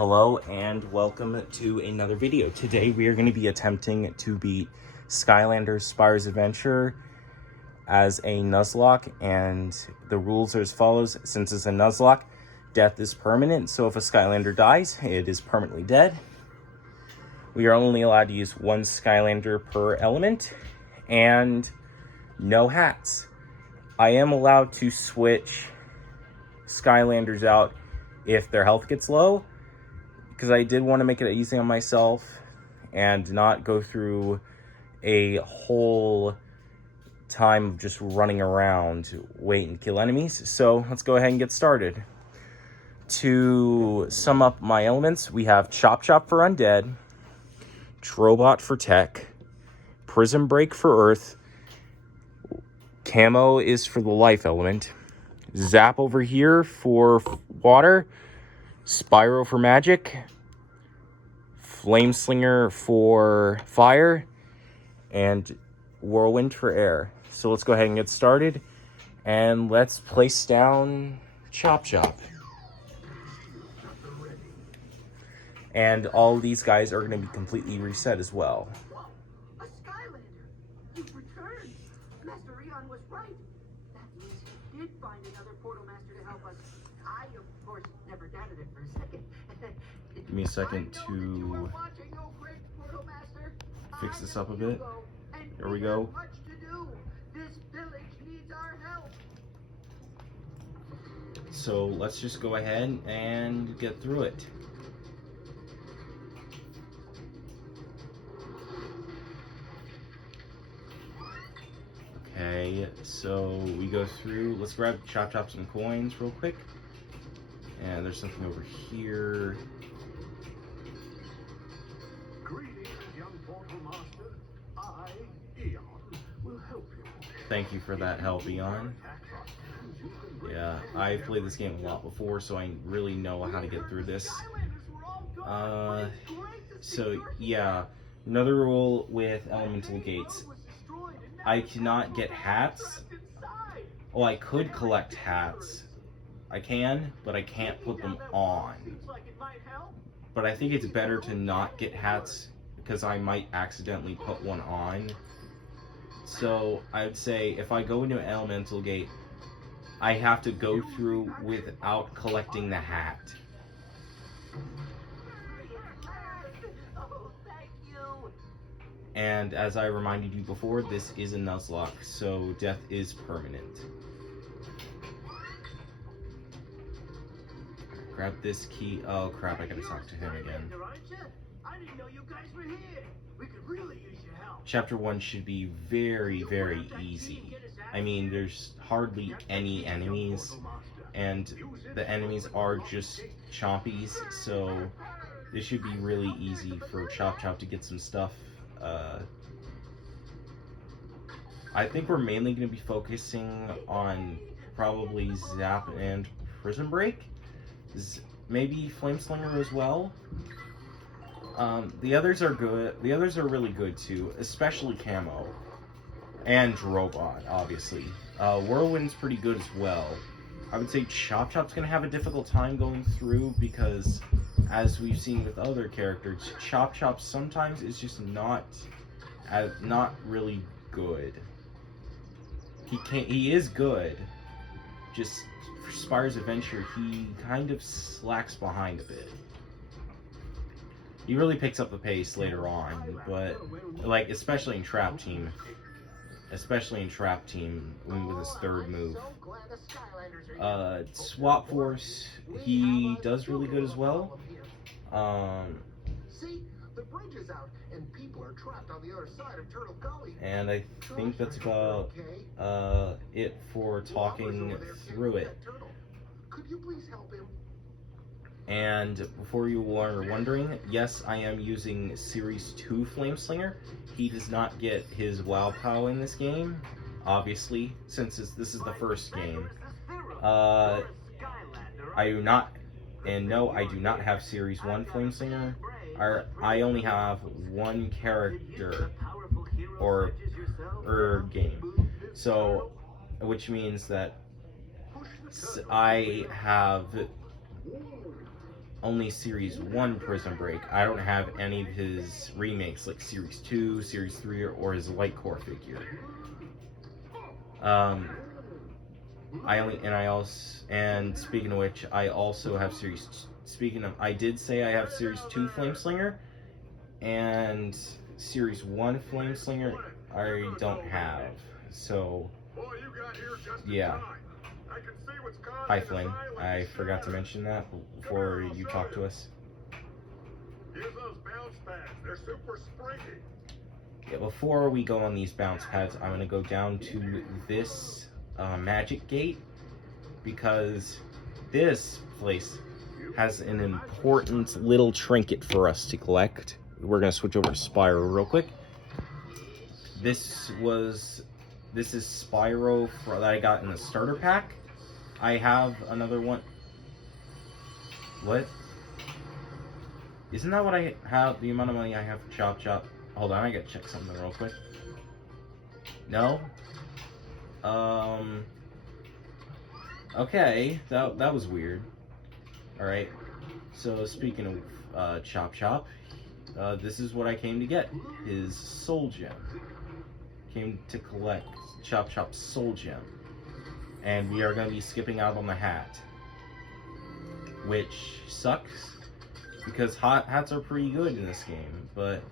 Hello and welcome to another video. Today we are going to be attempting to beat Skylanders Spyro's Adventure as a Nuzlocke, and the rules are as follows. Since it's a Nuzlocke, death is permanent, so if a Skylander dies, it is permanently dead. We are only allowed to use one Skylander per element, and no hats. I am allowed to switch Skylanders out if their health gets low, because I did want to make it easy on myself and not go through a whole time of just running around waiting to kill enemies. So let's go ahead and get started. To sum up my elements, we have Chop Chop for Undead, Trobot for Tech, Prism Break for Earth, Camo is for the Life element, Zap over here for Water, Spyro for Magic, Flame Slinger for Fire, and Whirlwind for Air. So let's go ahead and get started, and let's place down Chop Chop. And all these guys are going to be completely reset as well. A Skylander! You've returned! Master Eon was right. That means he did find another Portal Master to help us. I, of course, never doubted it for a second. Give me a second to fix this up a bit. There we go. This village needs our help. So let's just go ahead and get through it. Okay, so we go through. Let's grab Chop Chop some coins real quick. And there's something over here. Greetings, young Portal Master. I, Eon, will help you. Thank you for that help, Eon. Yeah, I've played this game a lot before, so I really know how to get through this. So yeah, another rule with elemental gates. I cannot get hats. Oh, I could collect hats. I can, but I can't put them on. But I think it's better to not get hats because I might accidentally put one on. So I would say if I go into an elemental gate, I have to go through without collecting the hat. Oh, thank you. And as I reminded you before, this is a Nuzlocke, so death is permanent. Grab this key. Oh crap, I gotta talk to him again. I didn't know you guys were here. We could really use your help. Chapter 1 should be very, very easy. I mean, there's hardly any enemies, and the enemies are just chompies, so this should be really easy for Chop Chop to get some stuff. I think we're mainly going to be focusing on probably Zap and Prism Break. Maybe Flame Slinger as well. The others are good. The others are really good too, especially Camo and Robot, obviously. Whirlwind's pretty good as well. I would say Chop Chop's gonna have a difficult time going through because, as we've seen with other characters, Chop Chop sometimes is just not really good. He is good. Just for Spyro's Adventure, he kind of slacks behind a bit. He really picks up the pace later on, but like especially in Trap Team with his third move. Swap Force, he does really good as well. See, the bridge is out and people are trapped on the other side of Turtle Gully. And I think that's about it for talking through it. Could you please help him? And before you are wondering, yes, I am using Series 2 Flame Slinger. He does not get his WoW POW in this game, obviously, since this is the first game. I do not, and no, I do not have Series 1 Flame Slinger. I only have one character or game. So, which means that I have only Series 1 Prison Break. I don't have any of his remakes like Series 2, Series 3, or his Light Core figure. And speaking of which, I also have I did say I have Series 2 Flameslinger, and Series 1 Flameslinger I don't have. So, yeah. Hi, Flame. I forgot to mention that before you talk to us. Use those bounce pads. They're super springy. Yeah, before we go on these bounce pads, I'm going to go down to this magic gate, because this place has an important little trinket for us to collect. We're going to switch over to Spyro real quick. This is Spyro that I got in the starter pack. I have another one. What? Isn't that what I have? The amount of money I have for Chop Chop? Hold on, I gotta check something real quick. No? Okay, that was weird. Alright, so speaking of Chop Chop, this is what I came to get. His Soul Gem. Came to collect Chop Chop's Soul Gem. And we are going to be skipping out on the hat. Which sucks, because hats are pretty good in this game, but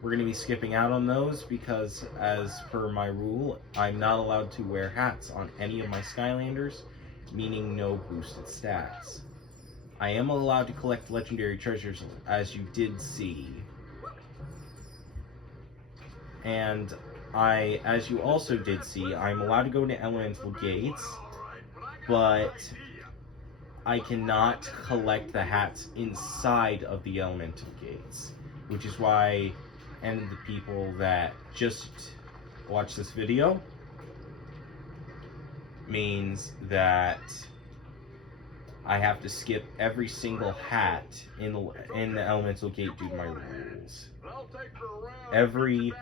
we're going to be skipping out on those because, as per my rule, I'm not allowed to wear hats on any of my Skylanders, meaning no boosted stats. I am allowed to collect legendary treasures, as you did see. And as you also did see, I'm allowed to go to elemental gates, but I cannot collect the hats inside of the elemental gates, which is why, and the people that just watch this video, means that I have to skip every single hat in the elemental gate due to my rules. Every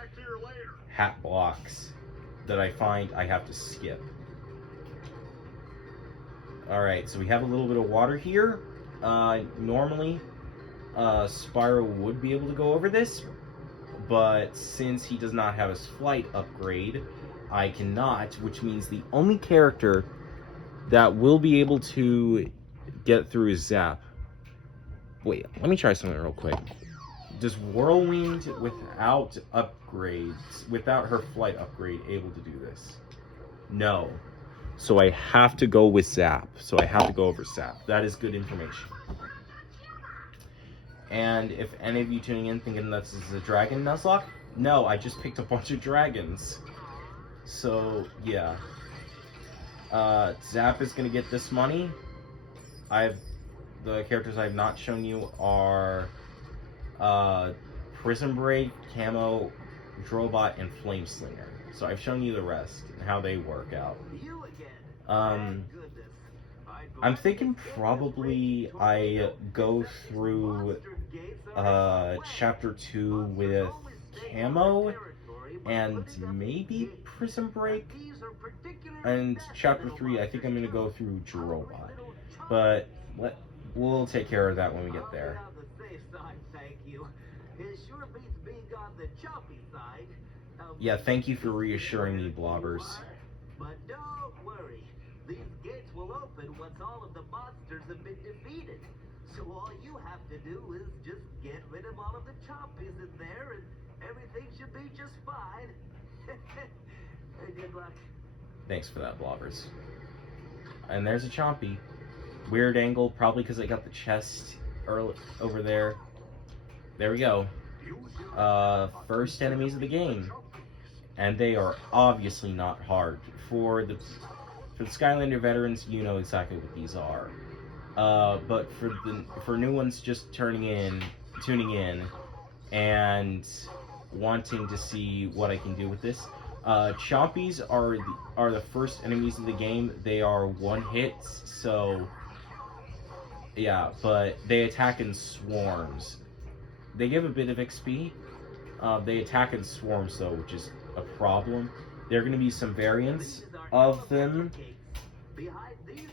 hat box that I find, I have to skip. Alright, so we have a little bit of water here. Normally, Spyro would be able to go over this, but since he does not have his flight upgrade, I cannot, which means the only character that will be able to get through is Zap. Wait, let me try something real quick. Does Whirlwind, without upgrades, without her flight upgrade, able to do this? No. So I have to go with Zap. So I have to go over Zap. That is good information. And if any of you tuning in thinking this is a dragon Nuzlocke, no, I just picked a bunch of dragons. So, yeah. Zap is going to get this money. The characters I've not shown you are Prison Break, Camo, Drobot, and Flameslinger. So I've shown you the rest and how they work out. I'm thinking probably I go through Chapter 2 with Camo and maybe Prison Break, and Chapter 3 I think I'm going to go through Drobot. But we'll take care of that when we get there. Yeah, thank you for reassuring me, Blobbers. But don't worry, these gates will open once all of the monsters have been defeated. So all you have to do is just get rid of all of the choppies in there, and everything should be just fine. Good luck. Thanks for that, Blobbers. And there's a Chompy. Weird angle, probably because I got the chest early over there. There we go. First enemies of the game. And they are obviously not hard. For the Skylander veterans, you know exactly what these are. But for new ones just tuning in and wanting to see what I can do with this, Chompies are the first enemies of the game. They are one hits, so yeah, but they attack in swarms. They give a bit of XP. They attack in swarms though, which is a problem. There are going to be some variants of them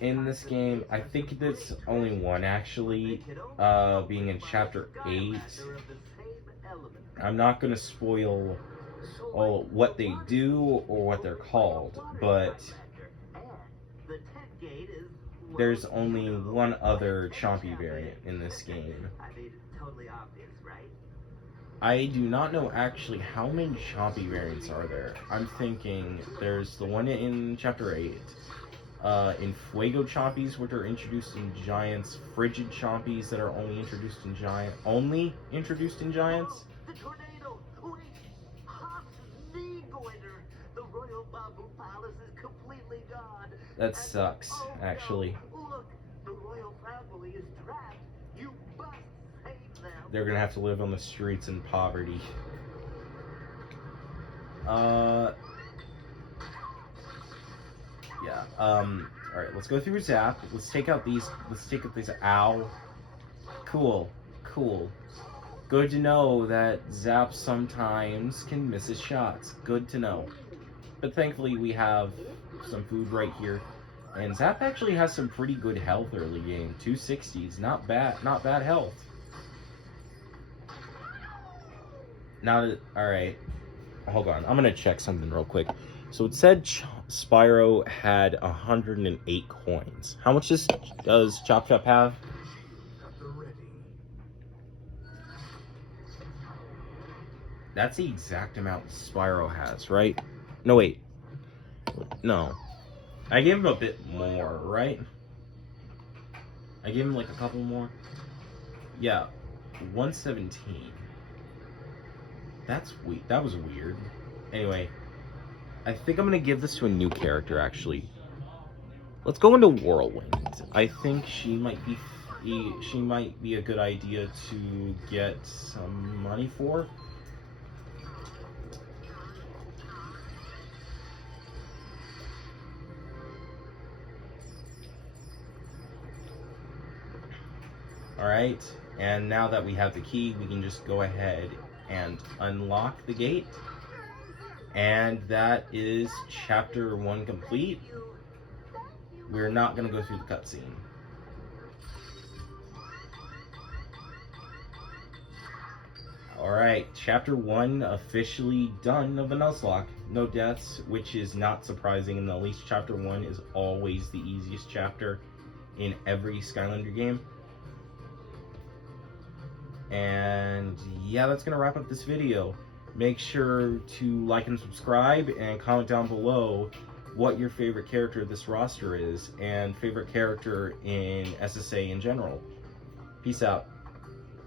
in this game. I think there's only one actually, being in Chapter 8. I'm not going to spoil all what they do or what they're called, but there's only one other Chompy variant in this game. I do not know actually how many Chompy variants are there. I'm thinking there's the one in Chapter 8, in Fuego Chompies, which are introduced in Giants, Frigid Chompies that are only introduced in Giants. The tornado! Wait! Hot's knee goiter! The Royal Bamboo Palace is completely gone! That sucks, actually. No. Look! The royal family is trapped! You must save them! They're gonna have to live on the streets in poverty. Yeah, alright, let's go through Zap. Let's take out these, ow. Cool. Good to know that Zap sometimes can miss his shots. Good to know. But thankfully we have some food right here. And Zap actually has some pretty good health early game. 260s, not bad health. Alright. Hold on, I'm gonna check something real quick. So it said Spyro had 108 coins. How much does Chop Chop have? That's the exact amount Spyro has, right? No, wait. No. I gave him a bit more, right? I gave him like a couple more. Yeah, 117. That's weird. That was weird. Anyway, I think I'm gonna give this to a new character, actually. Let's go into Whirlwind. I think she might be a good idea to get some money for. Alright, and now that we have the key, we can just go ahead and unlock the gate. And that is Chapter 1 complete. We're not going to go through the cutscene. Alright, Chapter 1 officially done of the Nuzlocke. No deaths, which is not surprising in the least. Chapter 1 is always the easiest chapter in every Skylander game. And yeah, that's gonna wrap up this video. Make sure to like and subscribe and comment down below what your favorite character of this roster is and favorite character in SSA in general. Peace out.